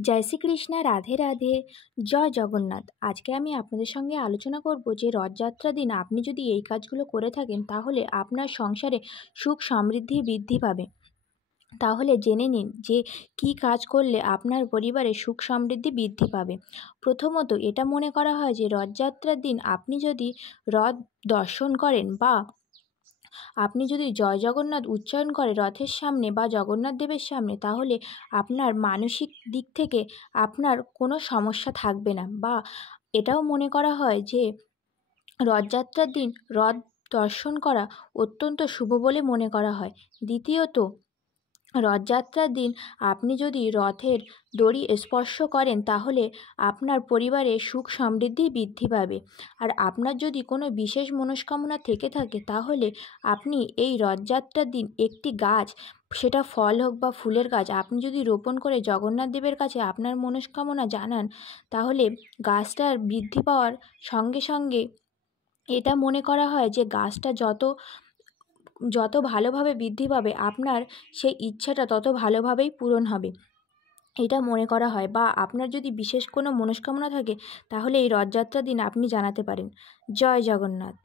জয় শ্রীকৃষ্ণ, রাধে রাধে, জয় জগন্নাথ। আজকে আমি আপনাদের সঙ্গে আলোচনা করব যে রথযাত্রার দিন আপনি যদি এই কাজগুলো করে থাকেন তাহলে আপনার সংসারে সুখ সমৃদ্ধি বৃদ্ধি পাবে। তাহলে জেনে নিন যে কী কাজ করলে আপনার পরিবারে সুখ সমৃদ্ধি বৃদ্ধি পাবে। প্রথমত এটা মনে করা হয় যে রথযাত্রার দিন আপনি যদি রথ দর্শন করেন বা আপনি যদি জয় জগন্নাথ উচ্চারণ করে রথের সামনে বা জগন্নাথ দেবের সামনে, তাহলে আপনার মানসিক দিক থেকে আপনার কোনো সমস্যা থাকবে না। বা এটাও মনে করা হয় যে রথযাত্রার দিন রথ দর্শন করা অত্যন্ত শুভ বলে মনে করা হয়। দ্বিতীয়ত, রথযাত্রার দিন আপনি যদি রথের দড়ি স্পর্শ করেন তাহলে আপনার পরিবারে সুখ সমৃদ্ধি বৃদ্ধি পাবে। আর আপনার যদি কোনো বিশেষ মনস্কামনা থেকে থাকে তাহলে আপনি এই রথযাত্রার দিন একটি গাছ, সেটা ফল হোক বা ফুলের গাছ, আপনি যদি রোপণ করে জগন্নাথ দেবের কাছে আপনার মনস্কামনা জানান, তাহলে গাছটার বৃদ্ধি পাওয়ার সঙ্গে সঙ্গে এটা মনে করা হয় যে গাছটা যত ভালোভাবে বৃদ্ধি পাবে আপনার সেই ইচ্ছাটা তত ভালোভাবেই পূরণ হবে, এটা মনে করা হয়। বা আপনার যদি বিশেষ কোনো মনস্কামনা থাকে তাহলে এই রথযাত্রার দিন আপনি জানাতে পারেন। জয় জগন্নাথ।